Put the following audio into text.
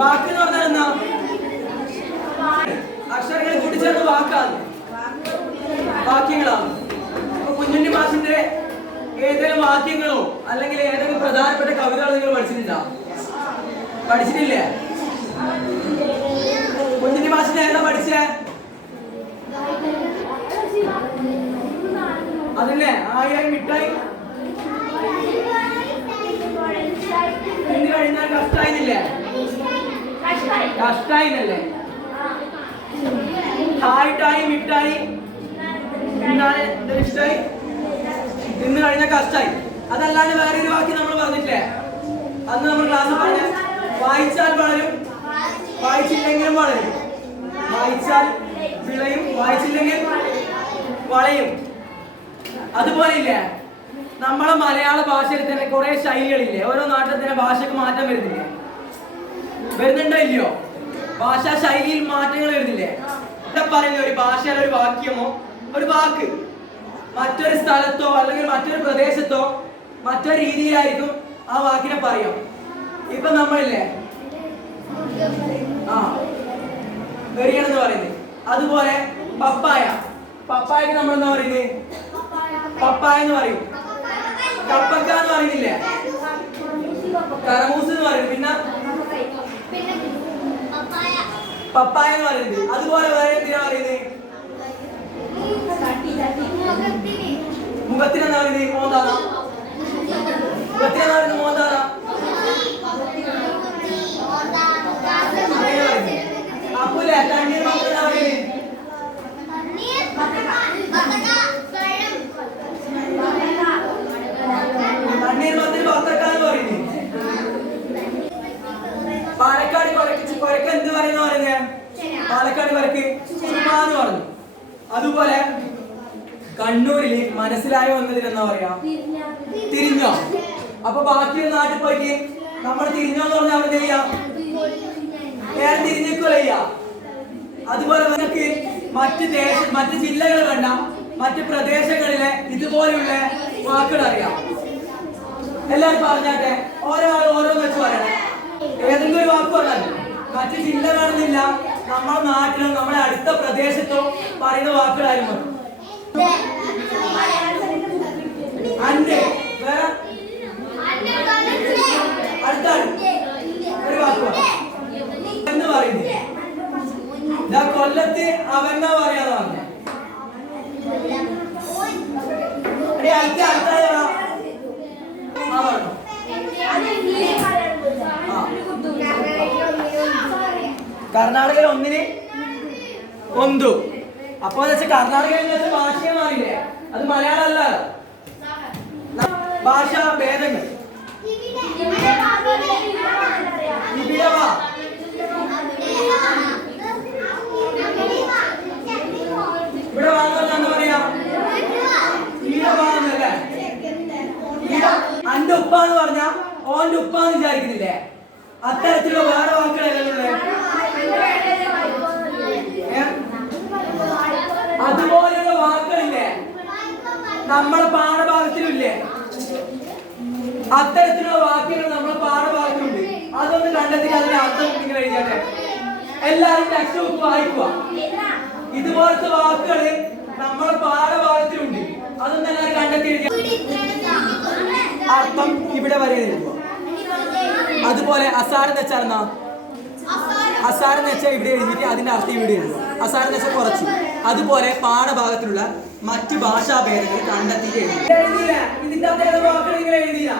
വാക്ക് എന്ന് പറഞ്ഞാൽ എന്താ? അക്ഷരങ്ങൾ കൂട്ടിച്ചേർന്ന് വാക്കാണ്, വാക്യങ്ങളാണ്. അപ്പൊ കുഞ്ഞുണ്ണി മാഷിന്റെ ഏതെങ്കിലും വാക്യങ്ങളോ അല്ലെങ്കിൽ ഏതെങ്കിലും പ്രധാനപ്പെട്ട കവിതകൾ നിങ്ങൾ പഠിച്ചിട്ടുണ്ടോ? പഠിച്ചിട്ടില്ലേ? കുഞ്ഞുണ്ണി മാഷിന്റെ ഏതാ പഠിച്ചേ? അതന്നെ, ആയി മിഠായി കഴിഞ്ഞാൽ കഷ്ടായില്ലേ? കഷ്ടായില്ലേ? ഹായിട്ടായി മിഠായി ഇഷ്ടായി തിന്നു കഴിഞ്ഞാൽ കഷ്ടായി. അതല്ലാതെ വേറെ ഒരു വാക്ക് നമ്മൾ പറഞ്ഞിട്ടില്ലേ? അന്ന് നമ്മൾ ക്ലാസ്സിൽ പറഞ്ഞ വായിച്ചാൽ വളരും, വായിച്ചില്ലെങ്കിലും വളരും, വായിച്ചാൽ വിളയും, വായിച്ചില്ലെങ്കിൽ വളയും. അതുപോലെ ഇല്ലേ, നമ്മളെ മലയാള ഭാഷയിൽ തന്നെ കുറെ ശൈലികളില്ലേ? ഓരോ നാട്ടിൽ തന്നെ ഭാഷക്ക് മാറ്റം വരുന്നില്ലേ? വരുന്നുണ്ടോ ഇല്ലയോ? ഭാഷാ ശൈലിയിൽ മാറ്റങ്ങൾ വരുന്നില്ലേ? ഇവിടെ പറയുന്ന ഒരു ഭാഷയുടെ ഒരു വാക്യമോ ഒരു വാക്ക് മറ്റൊരു സ്ഥലത്തോ അല്ലെങ്കിൽ മറ്റൊരു പ്രദേശത്തോ മറ്റൊരു രീതിയിലായിരിക്കും ആ വാക്കിനെ പറയാം. ഇപ്പൊ നമ്മളില്ലേ വെറിയണെന്ന് പറയുന്നത്. അതുപോലെ പപ്പായ, പപ്പായക്ക് നമ്മൾ എന്താ പറയുന്നത്? പപ്പായ എന്ന് പറയും. കപ്പക്ക എന്ന് പറയുന്നില്ലേ? കറമൂസ് എന്ന് പറയും. പിന്നെ പപ്പായ എന്ന് പറയുന്നത്. അതുപോലെ വേറെ എന്തിനാ പറയുന്നത്? മുഖത്തിന് എന്താ പറയുന്നത്? മോന്താന. മുഖത്തിന് എന്താ പറയുന്നത്? മോന്താന. അപ്പൂല്ലേ തണ്ണീർ മത്തൻ എന്താ പറയുന്നത്? തണ്ണീർ മത്തന് പത്തക്കാന്ന് പറയുന്നത്. പാലക്കാട് കൊരക്ക് എന്ത് പറയുന്നത്? പാലക്കാട് കൊരക്ക് ചുമ്മാന്ന് പറഞ്ഞു. അതുപോലെ കണ്ണൂരില് മനസ്സിലായോ എന്നതിന് എന്താ പറയാ? തിരിഞ്ഞോ. അപ്പൊ ബാക്കിയുള്ള നാട്ടിൽ പോയിട്ട് നമ്മൾ തിരിഞ്ഞോന്ന് പറഞ്ഞാൽ അവിടെ ചെയ്യാം, നേരെ തിരിഞ്ഞേക്കുമല്ലോ ചെയ്യാം. അതുപോലെ നമുക്ക് മറ്റ് ജില്ലകൾ വേണ്ട, മറ്റ് പ്രദേശങ്ങളിലെ ഇതുപോലെയുള്ള വാക്കുകൾ അറിയാം. എല്ലാവരും പറഞ്ഞാട്ടെ, ഓരോന്ന് വെച്ച് പറയണേ. ഏതെങ്കിലും ഒരു വാക്ക് പറഞ്ഞാൽ മറ്റ് ജില്ല വേണമെന്നില്ല, നമ്മുടെ നാട്ടിലോ നമ്മുടെ അടുത്ത പ്രദേശത്തോ പറയുന്ന വാക്കുകളായിരുന്നു മതി. അന്റെ വേറെ അടുത്താണ് ഒരു വാക്ക് എന്ന് പറയുന്നത്. കൊല്ലത്ത് അവന്നാ പറയാതെ പറഞ്ഞ കർണാടകയിൽ ഒന്നിന് ഒന്തു. അപ്പൊ കർണാടകയിൽ ഭാഷയെ മാറിയില്ലേ? അത് മലയാളം അല്ല, ഭാഷാ ഭേദങ്ങൾ. ഇവിടെ വാങ്ങുന്ന എന്താ പറയാ? ഈടവാന്നല്ലേ? അന്റെ ഉപ്പ എന്ന് പറഞ്ഞാ ഓന്റെ ഉപ്പ എന്ന് വിചാരിക്കുന്നില്ലേ? അത്തരത്തിലുള്ള വേറെ വാക്കുകളല്ലേ? അതുപോലെയുള്ള വാക്കുകളില്ലേ നമ്മളെ പാഠഭാഗത്തിലില്ലേ? അത്തരത്തിലുള്ള വാക്കുകൾ നമ്മളെ പാഠഭാഗത്തിലുണ്ട്. അതൊന്ന് കണ്ടെത്തി അതിന്റെ അർത്ഥം നിങ്ങൾ എഴുതിയാട്ടെ. എല്ലാവരും ടെക്സ്റ്റ് ബുക്ക് വായിക്കുക. ഇതുപോലത്തെ വാക്കുകൾ നമ്മളെ പാഠഭാഗത്തിലുണ്ട്. അതൊന്നും എല്ലാവരും കണ്ടെത്തി എഴുതിയ അർത്ഥം ഇവിടെ വരെ എഴുതുക. അതുപോലെ അസാരെന്ന് വെച്ചാൽ എന്നാ? അസാരെന്ന് വെച്ചാൽ ഇവിടെ എഴുതിയിട്ട് അതിന്റെ അർത്ഥം ഇവിടെ എഴുതുക. അസാരെന്ന് വെച്ചാൽ കുറച്ച്. അതുപോലെ പാഠഭാഗത്തിലുള്ള മറ്റ് ഭാഷാഭേദങ്ങൾ കണ്ടെത്തിയിട്ട് എഴുതി. ഇതിന്റെ അർത്ഥം വാക്കുകൾ നിങ്ങൾ എഴുതിയ